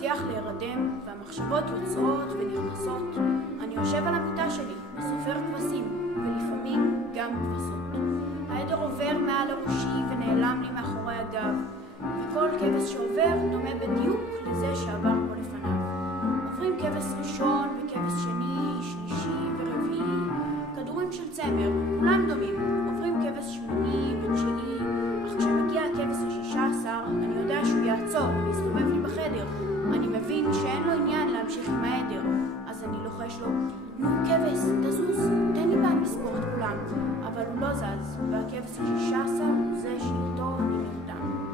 מצליח להירדם, והמחשבות יוצאות ונכנסות. אני יושב על המיטה שלי, וסופר כבשים, ולפעמים גם כבשות. העדר עובר מעל לראשי ונעלם לי מאחורי הגב, וכל כבש שעובר דומה בדיוק לזה שעבר פה לפניו. עוברים כבש ראשון וכבש שני, שלישי ורביעי, כדורים של צמר, כולם דומים. עוברים כבש שמיני ותשיעי, אך כשמגיע הכבש ה-16, אני יודע שהוא יעצור ויסתובב לי בחדר. אני מבין שאין לו עניין להמשיך עם העדר, אז אני לוחש לו, נו כבש, תזוז, תן לי פעם לספור את כולם. אבל הוא לא זז, והכבש ה-16 הוא זה שאיתו אני נרדם.